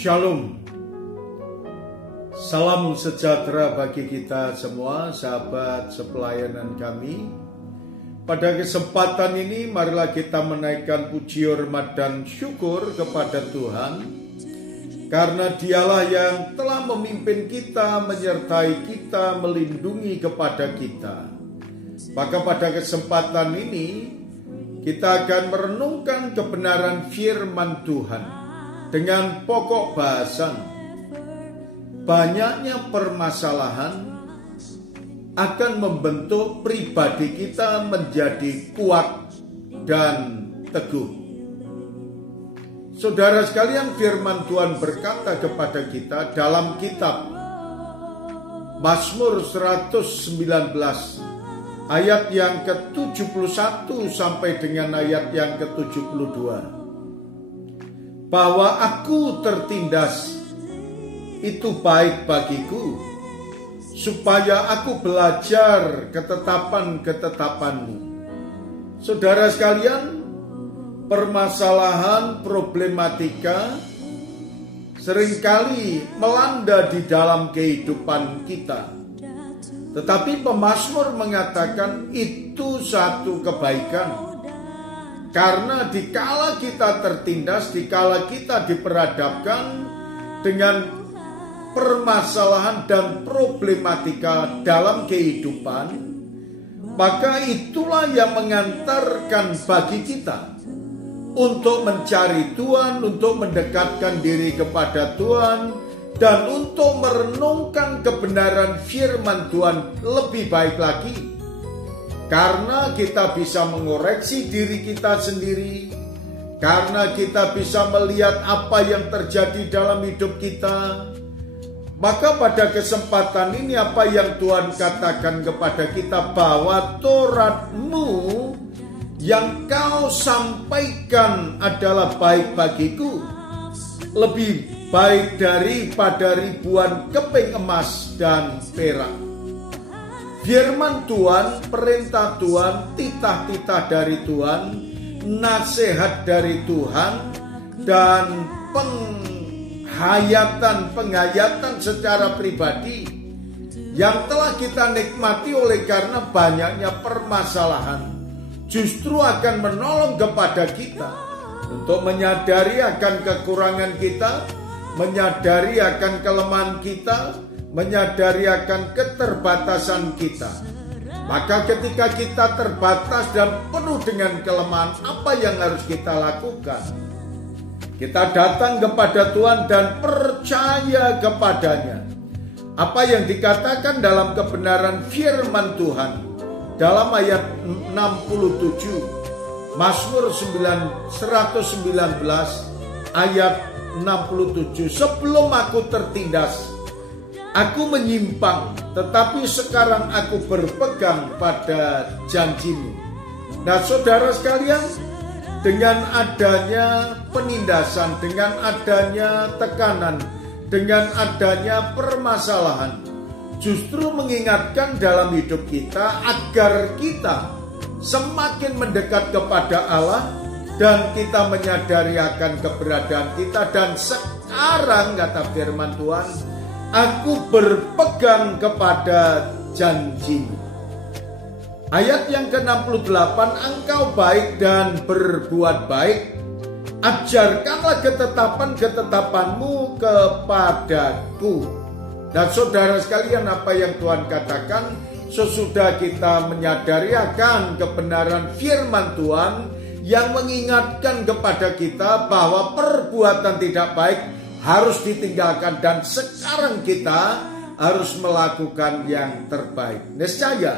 Shalom. Salam sejahtera bagi kita semua, sahabat sepelayanan kami. Pada kesempatan ini, marilah kita menaikkan puji hormat dan syukur kepada Tuhan, karena Dialah yang telah memimpin kita, menyertai kita, melindungi kepada kita. Maka pada kesempatan ini, kita akan merenungkan kebenaran firman Tuhan dengan pokok bahasan, banyaknya permasalahan akan membentuk pribadi kita menjadi kuat dan teguh. Saudara sekalian, firman Tuhan berkata kepada kita dalam kitab Mazmur 119 ayat yang ke-71 sampai dengan ayat yang ke-72. Bahwa aku tertindas itu baik bagiku, supaya aku belajar ketetapan-ketetapanmu. Saudara sekalian, permasalahan problematika seringkali melanda di dalam kehidupan kita. Tetapi pemazmur mengatakan itu satu kebaikan. Karena dikala kita tertindas, dikala kita diperhadapkan dengan permasalahan dan problematika dalam kehidupan, maka itulah yang mengantarkan bagi kita untuk mencari Tuhan, untuk mendekatkan diri kepada Tuhan, dan untuk merenungkan kebenaran firman Tuhan lebih baik lagi. Karena kita bisa mengoreksi diri kita sendiri, karena kita bisa melihat apa yang terjadi dalam hidup kita. Maka pada kesempatan ini apa yang Tuhan katakan kepada kita, bahwa Tauratmu yang kau sampaikan adalah baik bagiku, lebih baik daripada ribuan keping emas dan perak. Firman Tuhan, perintah Tuhan, titah-titah dari Tuhan, nasihat dari Tuhan, dan penghayatan secara pribadi yang telah kita nikmati oleh karena banyaknya permasalahan, justru akan menolong kepada kita untuk menyadari akan kekurangan kita, menyadari akan kelemahan kita, menyadari akan keterbatasan kita. Maka ketika kita terbatas dan penuh dengan kelemahan, apa yang harus kita lakukan? Kita datang kepada Tuhan dan percaya kepadanya. Apa yang dikatakan dalam kebenaran firman Tuhan dalam ayat 67, Mazmur 119 ayat 67, sebelum aku tertindas, aku menyimpang, tetapi sekarang aku berpegang pada janjimu. Nah, saudara sekalian, dengan adanya penindasan, dengan adanya tekanan, dengan adanya permasalahan, justru mengingatkan dalam hidup kita agar kita semakin mendekat kepada Allah, dan kita menyadari akan keberadaan kita. Dan sekarang kata firman Tuhan, aku berpegang kepada janjimu. Ayat yang ke-68, engkau baik dan berbuat baik, ajarkanlah ketetapan-ketetapanmu kepadaku. Dan saudara sekalian, apa yang Tuhan katakan, sesudah kita menyadari akan kebenaran firman Tuhan yang mengingatkan kepada kita bahwa perbuatan tidak baik harus ditinggalkan, dan sekarang kita harus melakukan yang terbaik. Nescaya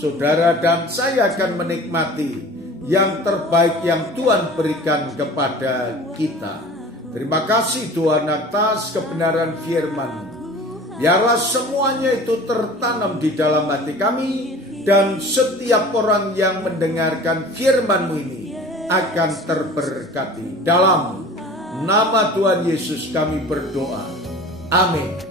saudara dan saya akan menikmati yang terbaik yang Tuhan berikan kepada kita. Terima kasih Tuhan atas kebenaran firman-Mu. Biarlah semuanya itu tertanam di dalam hati kami, dan setiap orang yang mendengarkan firman-Mu ini akan terberkati. Dalam nama Tuhan Yesus kami berdoa. Amin.